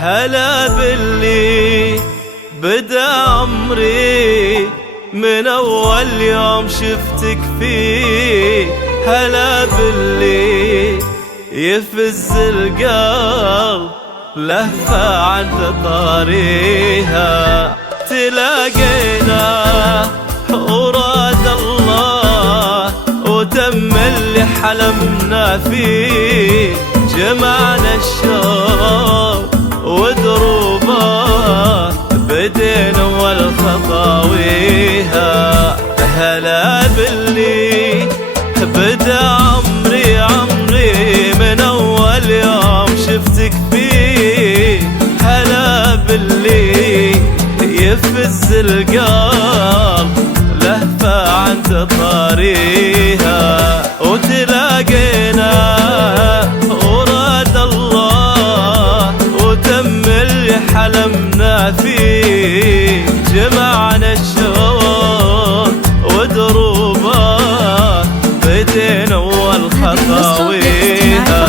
هلا باللي بدا عمري من أول يوم شفتك فيه. هلا باللي يفز القلب لهفة عند طاريها. تلاقينا وراد الله وتم اللي حلمنا فيه. جمعنا الشوق ودروبه بدينا والخطاويها. هلا باللي بدا عمري من أول يوم شفتك فيه. هلا باللي يفز القلب لهفة عند طاريها. وتلاقينا وراد الله وتم اللي حلمنا فيه. جمعنا الشوق ودروبه بدينا والخطاويها.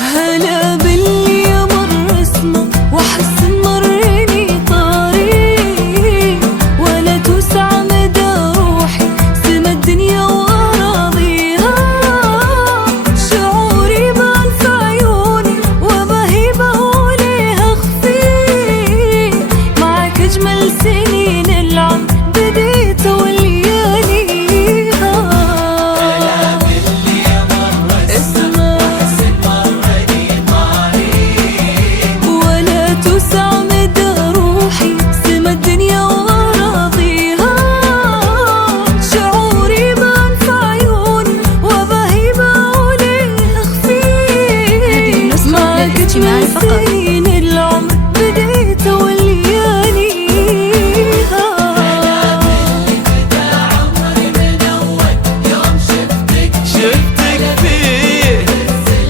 هلا باللي مر اسمه واحس مرني طريق ولا توسع مدى روحي سما الدنيا واراضيها. شعوري بان في عيوني وبهيبه وليها خفي. معك اجمل سنين العمر بديت ولياليها. سنين العمر بديت ولياليها. أنا باللي بدا عمري من أول يوم شفتك فيه.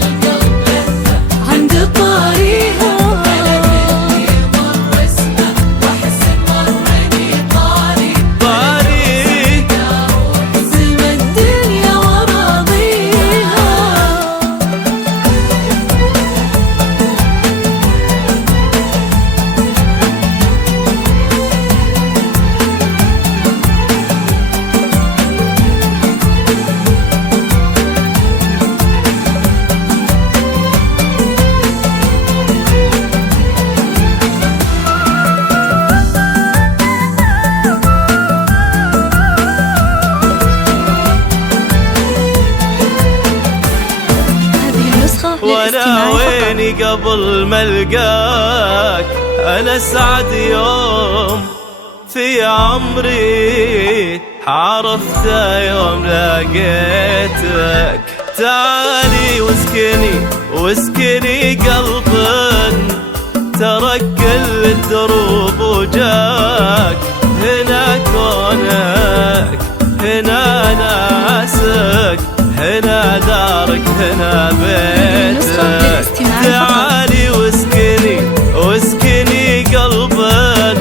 القلب لهفة عند طاريها. أنا باللي مر اسمه وأحس مرني طريق سما الدنيا وراضيها. وانا ويني قبل ما القاك. انا اسعد يوم في عمري عرفته يوم لقيتك. تعالي واسكني قلبا ترك كل الدروب وجاك. هنا كونك هنا ناسك هنا دارك هنا بيتك. تعالي واسكني قلبا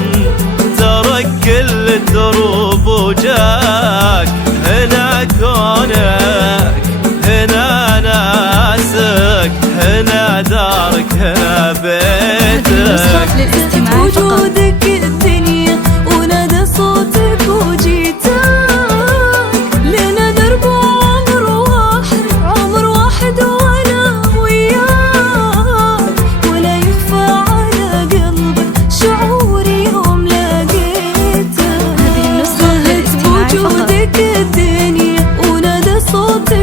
ترك كل الدروب وجاك. هنا كونك هنا ناسك هنا دارك هنا بيتك. وجودك الدنيا ونادى صوتك وجيتك. لنا درب عمر واحد وانا وياك. ولا يخفى على قلبك شعوري يوم لقيتك. زهت بوجودك الدنيا ونادى صوتك